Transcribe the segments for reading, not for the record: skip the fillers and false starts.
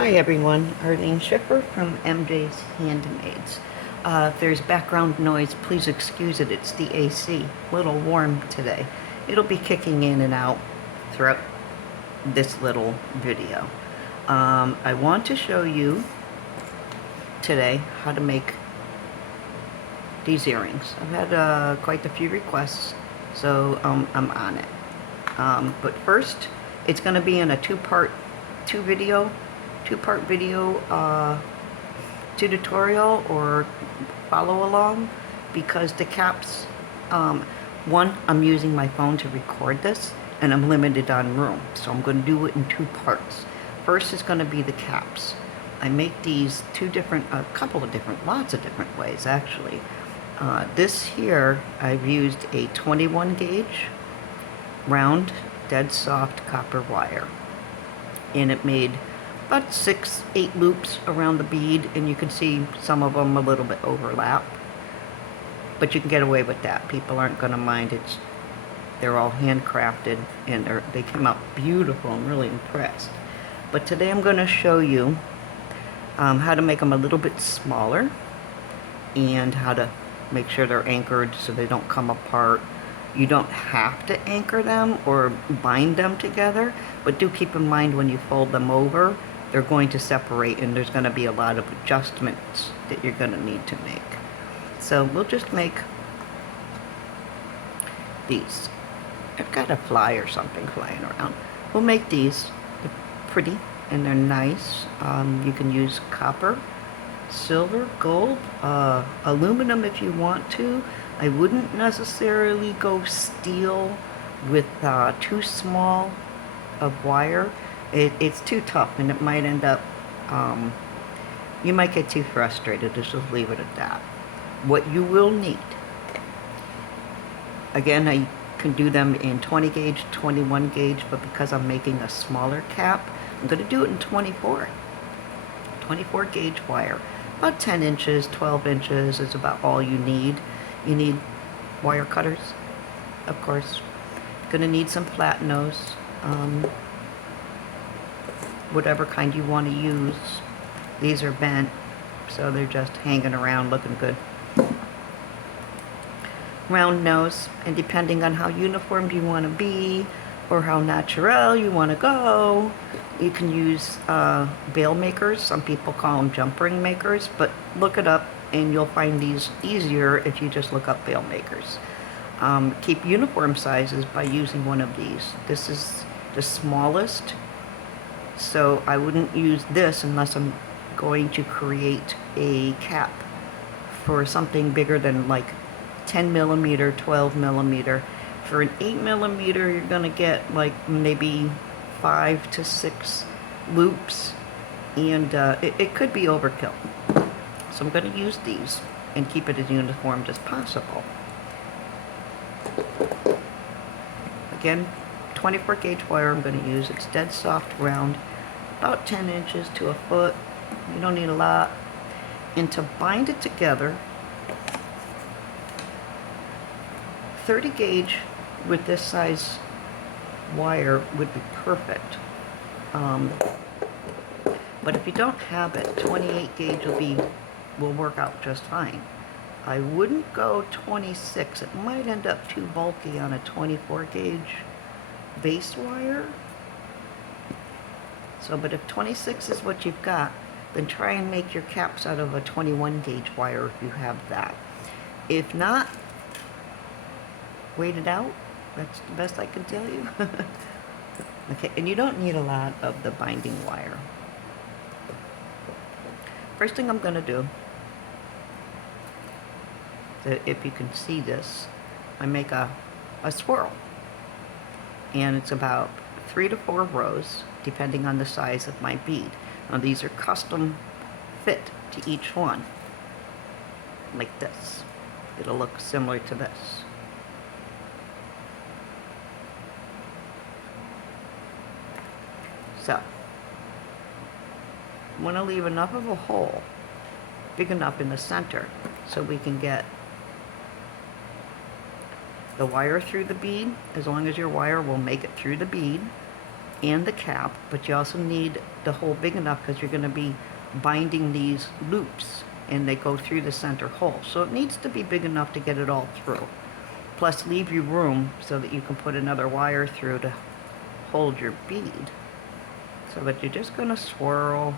Hi everyone, Arlene Schiffer from MJ's Handmaids. If there's background noise, please excuse it. It's the AC. A little warm today. It'll be kicking in and out throughout this little video. I want to show you today how to make these earrings. I've had quite a few requests, so I'm on it. But first, it's going to be in a two-part video tutorial or follow along, because the caps, one, I'm using my phone to record this and I'm limited on room, so I'm going to do it in two parts. First is going to be the caps. I make these lots of different ways actually. This here, I've used a 21 gauge round dead soft copper wire, and it made about 6-8 loops around the bead, and you can see some of them a little bit overlap, but you can get away with that. People aren't going to mind. They're all handcrafted, and they came out beautiful. I'm really impressed. But today I'm going to show you how to make them a little bit smaller, and how to make sure they're anchored so they don't come apart. You don't have to anchor them or bind them together, but do keep in mind when you fold them over, they're going to separate, and there's going to be a lot of adjustments that you're going to need to make. So we'll just make these. I've got a fly or something flying around. We'll make these. They're pretty and they're nice. You can use copper, silver, gold, aluminum if you want to. I wouldn't necessarily go steel with too small of wire. It's too tough, and it might end up, you might get too frustrated. Just leave it at that. What you will need, again, I can do them in 20 gauge, 21 gauge, but because I'm making a smaller cap, I'm going to do it in 24 gauge wire. About 10 inches, 12 inches is about all you need. You need wire cutters, of course. Going to need some flat nose, whatever kind you want to use. These are bent, so they're just hanging around looking good. Round nose, and depending on how uniform you want to be or how natural you want to go, you can use veil makers. Some people call them jump ring makers, but look it up and you'll find these easier if you just look up veil makers. Keep uniform sizes by using one of these. This is the smallest, so I wouldn't use this unless I'm going to create a cap for something bigger than like 10 millimeter, 12 millimeter. For an 8 millimeter, you're gonna get like maybe 5 to 6 loops, and it could be overkill. So I'm going to use these and keep it as uniform as possible. Again, 24 gauge wire I'm going to use. It's dead soft round, about 10 inches to a foot. You don't need a lot. And to bind it together, 30 gauge with this size wire would be perfect. But if you don't have it, 28 gauge will work out just fine. I wouldn't go 26. It might end up too bulky on a 24 gauge base wire. So, but if 26 is what you've got, then try and make your caps out of a 21 gauge wire if you have that. If not, wait it out. That's the best I can tell you. Okay, and you don't need a lot of the binding wire. First thing I'm going to do, if you can see this, I make a swirl, and it's about 3 to 4 rows depending on the size of my bead. Now these are custom fit to each one, like this. It'll look similar to this. So I want to leave enough of a hole, big enough in the center, so we can get the wire through the bead, as long as your wire will make it through the bead. and the cap, but you also need the hole big enough because you're going to be binding these loops and they go through the center hole. So it needs to be big enough to get it all through. Plus leave you room so that you can put another wire through to hold your bead. So that you're just going to swirl.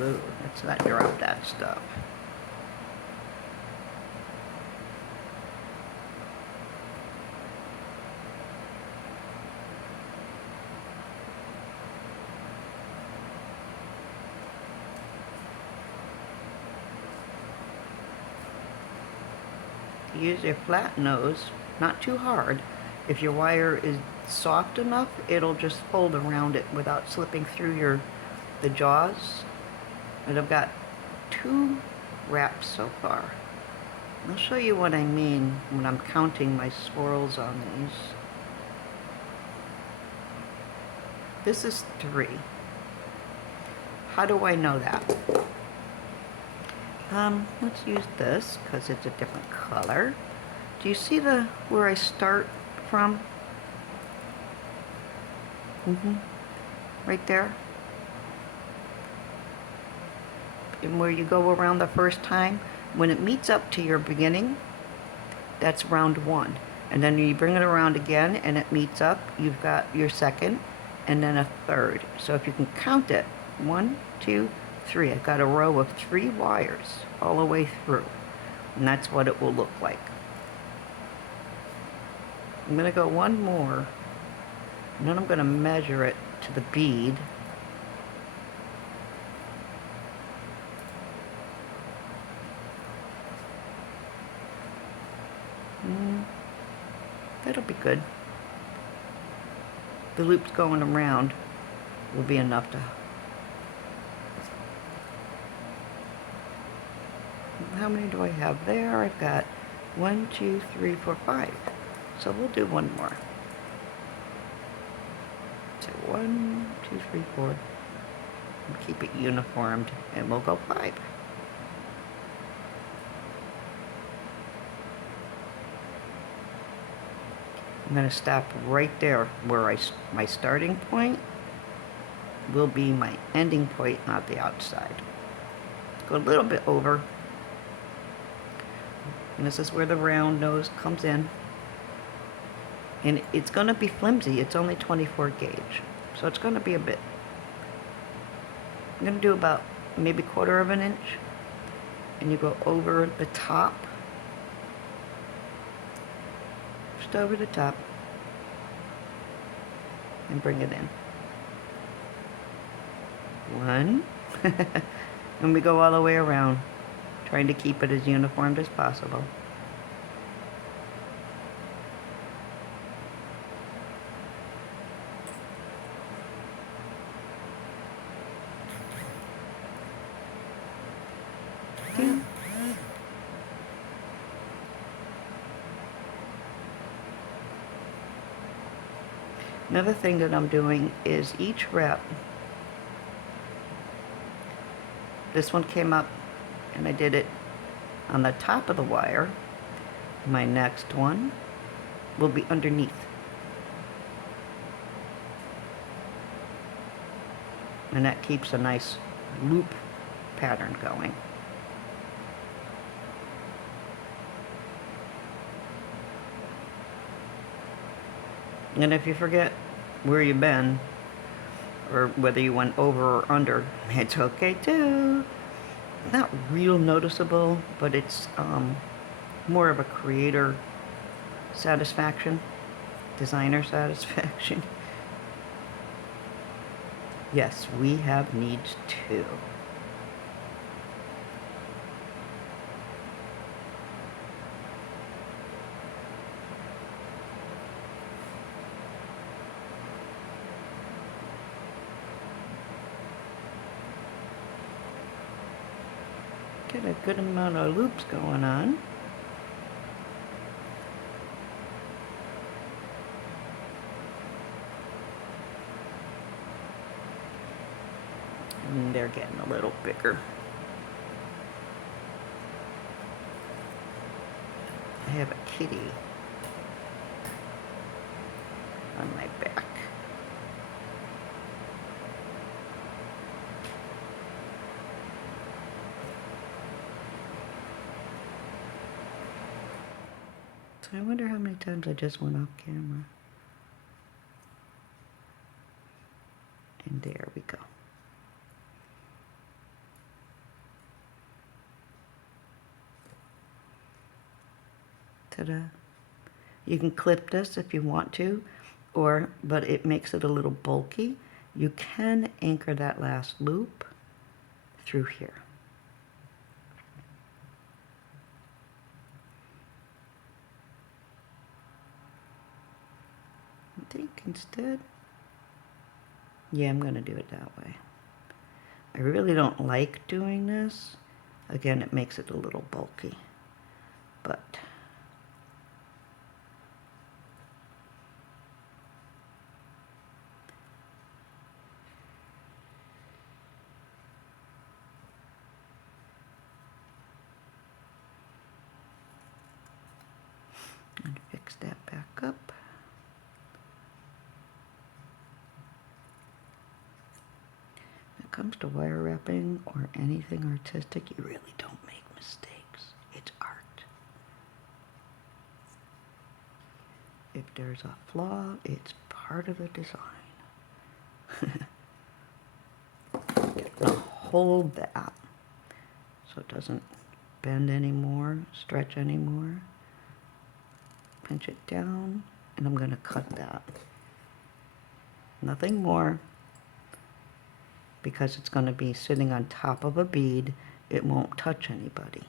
Ooh, let's not drop that stuff. Use your flat nose, not too hard. If your wire is soft enough, it'll just fold around it without slipping through the jaws. And I've got 2 wraps so far. I'll show you what I mean when I'm counting my swirls on these. This is 3. How do I know that? Let's use this because it's a different color. Do you see where I start from? Right there. And where you go around the first time, when it meets up to your beginning, that's round 1. And then you bring it around again and it meets up, you've got your second and then a third. So if you can count it, 1, 2, 3. I've got a row of 3 wires all the way through. And that's what it will look like. I'm going to go 1 more. And then I'm going to measure it to the bead. That'll be good. The loops going around will be enough to... How many do I have there? I've got 1, 2, 3, 4, 5. So we'll do 1 more. So 1, 2, 3, 4. And keep it uniformed, and we'll go 5. I'm going to stop right there where my starting point will be my ending point, not the outside. Go a little bit over. And this is where the round nose comes in. And it's going to be flimsy. It's only 24 gauge. So it's going to be a bit. I'm going to do about maybe 1/4 of an inch. And you go over the top. Just over the top. And bring it in. 1. And we go all the way around, trying to keep it as uniformed as possible. Another thing that I'm doing is each rep, this one came up and I did it on the top of the wire. My next one will be underneath. And that keeps a nice loop pattern going. And if you forget where you've been, or whether you went over or under, it's okay too. Not real noticeable, but it's more of a creator satisfaction, designer satisfaction. Yes, we have needs too. Get a good amount of loops going on. And they're getting a little bigger. I kitty on my back. So I wonder how many times I just went off camera. And there we go. Ta-da. You can clip this if you want to, but it makes it a little bulky. You can anchor that last loop through here. I think instead, yeah, I'm gonna do it that way. I really don't like doing this. Again, it makes it a little bulky, but and fix that back up. When it comes to wire wrapping or anything artistic, you really don't make mistakes. It's art. If there's a flaw, it's part of the design. Now hold that so it doesn't bend anymore, stretch anymore. Pinch it down, and I'm going to cut that. Nothing more, because it's going to be sitting on top of a bead. It won't touch anybody.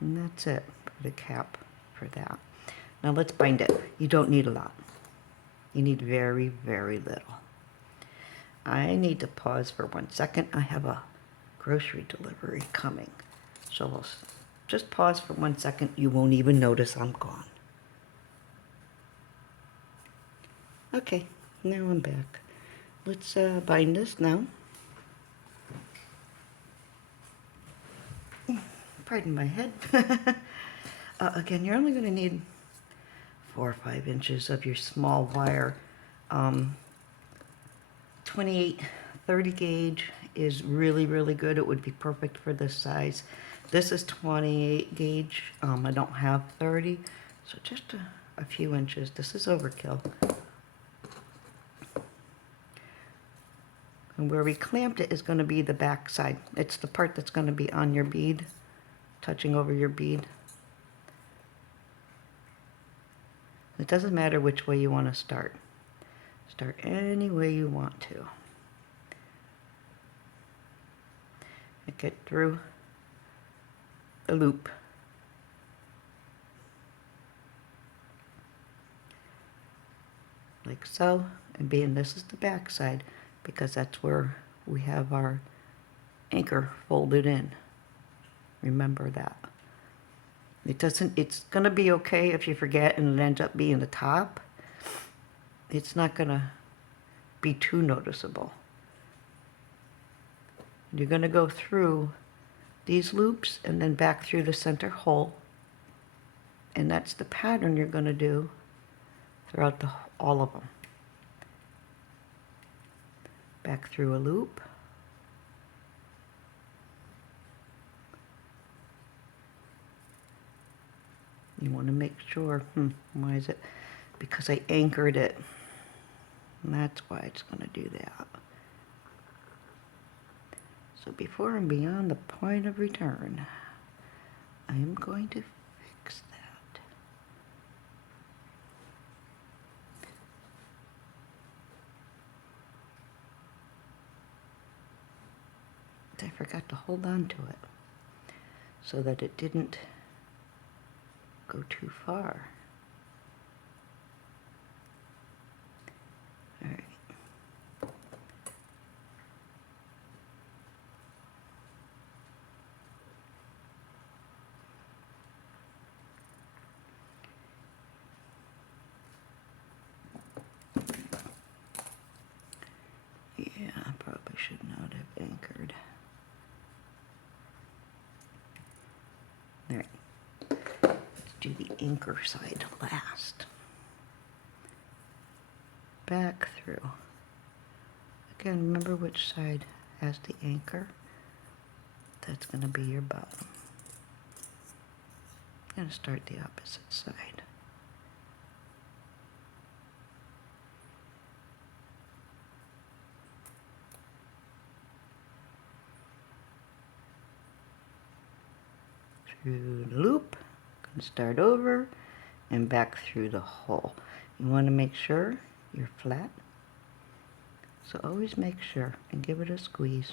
And that's it for the cap for that. Now let's bind it. You don't need a lot. You need very, very little. I need to pause for 1 second. I have a grocery delivery coming. So I'll just pause for 1 second. You won't even notice I'm gone. Okay, now I'm back. Let's bind this now. Pardon my head. Again, you're only going to need 4 or 5 inches of your small wire. 28, 30 gauge is really, really good. It would be perfect for this size. This is 28 gauge. I don't have 30, so just a few inches. This is overkill. And where we clamped it is going to be the back side. It's the part that's going to be on your bead, touching over your bead. It doesn't matter which way you want to start. Start any way you want to. And get through the loop. Like so, and being this is the back side, because that's where we have our anchor folded in. Remember that. It's gonna be okay if you forget and it ends up being the top. It's not gonna be too noticeable. You're gonna go through these loops and then back through the center hole. And that's the pattern you're gonna do throughout all of them. Back through a loop. You want to make sure, why is it? Because I anchored it. And that's why it's going to do that. So before I'm beyond the point of return, I am going to fix that. I forgot to hold on to it so that it didn't go too far. All right. Yeah, I probably should not have anchored. All right. anchor side last. Back through. Again, remember which side has the anchor. That's going to be your bottom. I'm going to start the opposite side. Through the loop, going to start over and back through the hole. You want to make sure you're flat. So always make sure and give it a squeeze.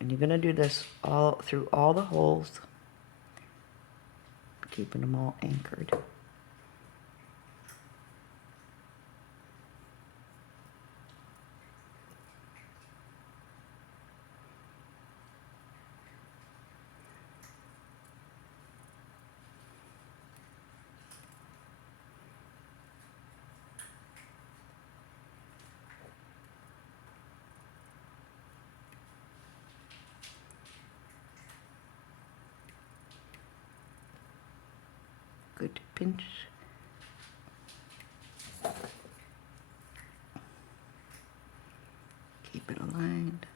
And you're going to do this all through all the holes, keeping them all anchored. Good pinch. Keep it aligned.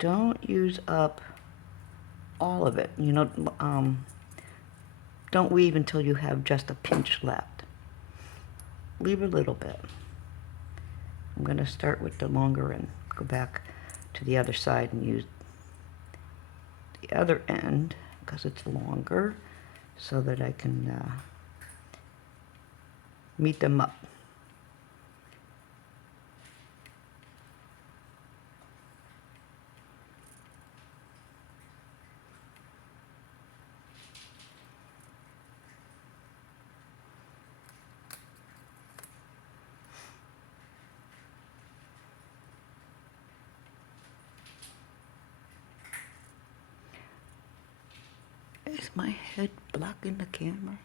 Don't use up all of it. You know, don't weave until you have just a pinch left. Leave a little bit. I'm going to start with the longer end. Go back to the other side and use the other end because it's longer so that I can meet them up. Is my head blocking the camera?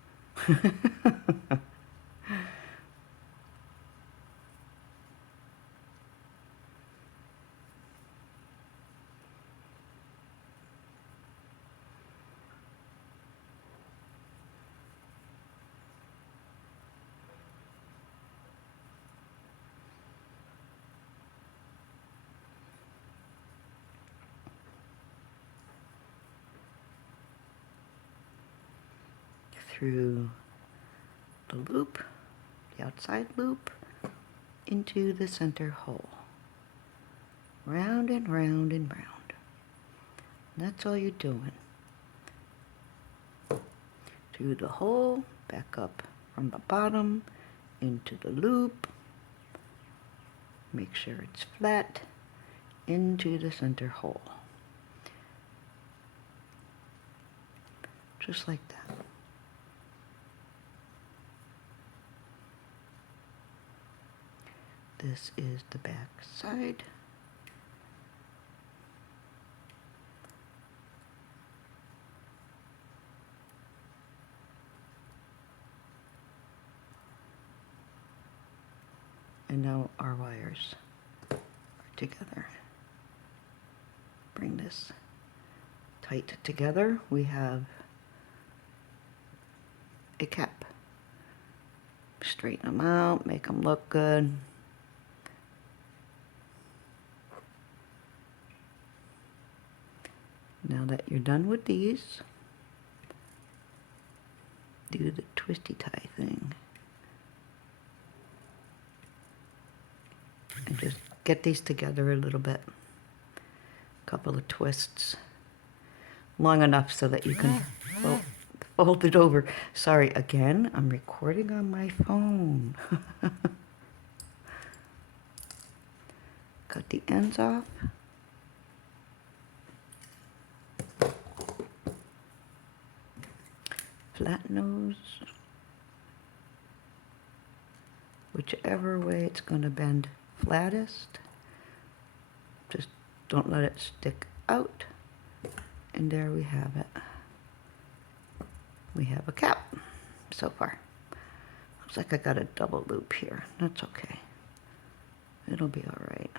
Through the loop, the outside loop, into the center hole. Round and round and round. And that's all you're doing. Through the hole, back up from the bottom, into the loop. Make sure it's flat, into the center hole. Just like that. This is the back side. And now our wires are together. Bring this tight together. We have a cap. Straighten them out, make them look good. Now that you're done with these, do the twisty tie thing. And just get these together a little bit. A couple of twists. Long enough so that you can fold it over. Sorry, again, I'm recording on my phone. Cut the ends off. flat nose. Whichever way it's going to bend flattest. Just don't let it stick out. And there we have it. We have a cap so far. Looks like I got a double loop here. That's okay. It'll be all right.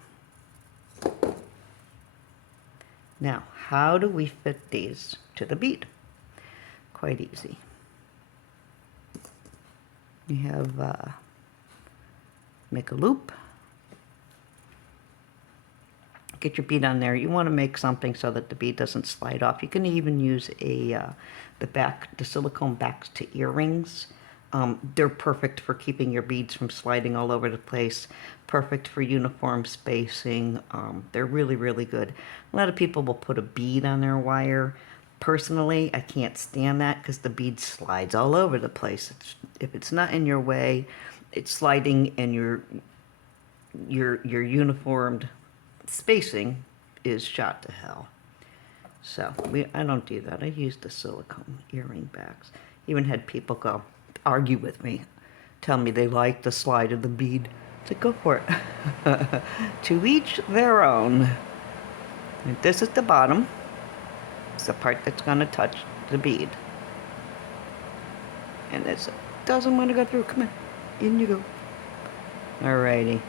Now, how do we fit these to the bead? Quite easy. You have, make a loop. Get your bead on there. You want to make something so that the bead doesn't slide off. You can even use the silicone backs to earrings. They're perfect for keeping your beads from sliding all over the place. Perfect for uniform spacing. They're really, really good. A lot of people will put a bead on their wire. Personally, I can't stand that because the bead slides all over the place. If it's not in your way, it's sliding, and your uniformed spacing is shot to hell. So I don't do that. I use the silicone earring backs. Even had people argue with me, tell me they like the slide of the bead. So go for it. To each their own. And this is the bottom. It's the part that's going to touch the bead. And this doesn't want to go through. Come on. In you go. Alrighty.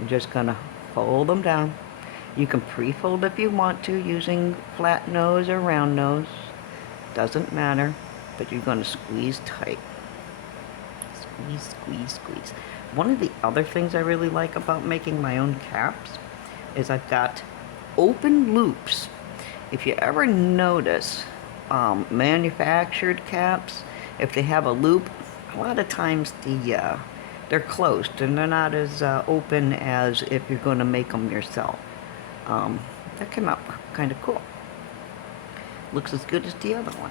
I'm just going to fold them down. You can pre-fold if you want to using flat nose or round nose. Doesn't matter. But you're going to squeeze tight. Squeeze, squeeze, squeeze. One of the other things I really like about making my own caps is I've got open loops. If you ever notice manufactured caps, if they have a loop, a lot of times they're closed and they're not as open as if you're going to make them yourself. That came out kind of cool. Looks as good as the other one.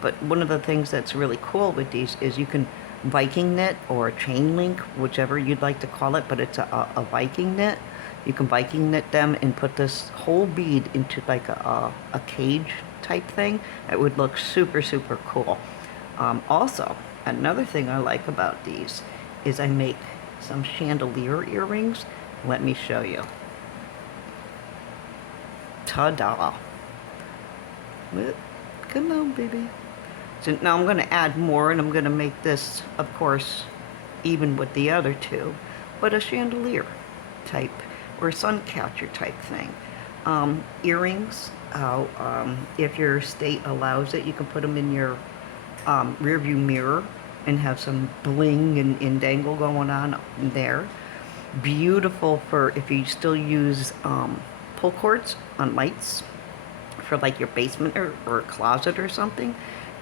But one of the things that's really cool with these is you can Viking knit or chain link, whichever you'd like to call it, but it's a Viking knit. You can Viking knit them and put this whole bead into like a cage type thing. It would look super, super cool. Also, another thing I like about these is I make some chandelier earrings. Let me show you. Ta-da! Come on, baby. So now I'm going to add more, and I'm going to make this, of course, even with the other two, but a chandelier type or sun catcher type thing. Earrings, if your state allows it, you can put them in your rear view mirror and have some bling and dangle going on there. Beautiful for if you still use pull cords on lights for like your basement or a closet or something.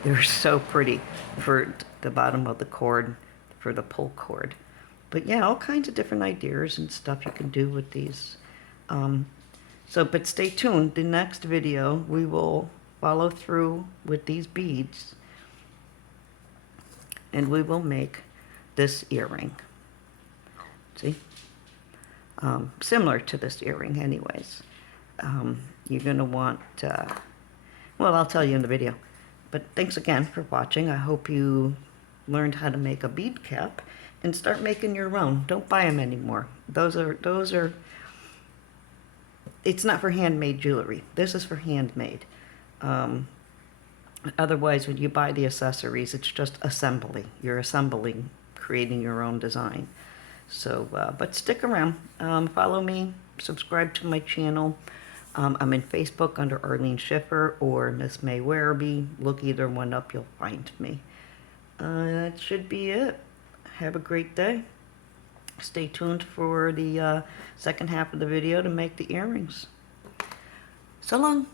They're so pretty for the bottom of the cord, for the pull cord. But yeah, all kinds of different ideas and stuff you can do with these. But stay tuned. The next video, we will follow through with these beads and we will make this earring. See? Similar to this earring anyways. You're going to want, well, I'll tell you in the video. But thanks again for watching. I hope you learned how to make a bead cap and start making your own. Don't buy them anymore. Those are, it's not for handmade jewelry. This is for handmade. Otherwise, when you buy the accessories, it's just assembly. You're assembling, creating your own design. So, but stick around. Follow me. Subscribe to my channel. I'm in Facebook under Arlene Schiffer or Miss May Werribee. Look either one up, you'll find me. That should be it. Have a great day. Stay tuned for the second half of the video to make the earrings. So long.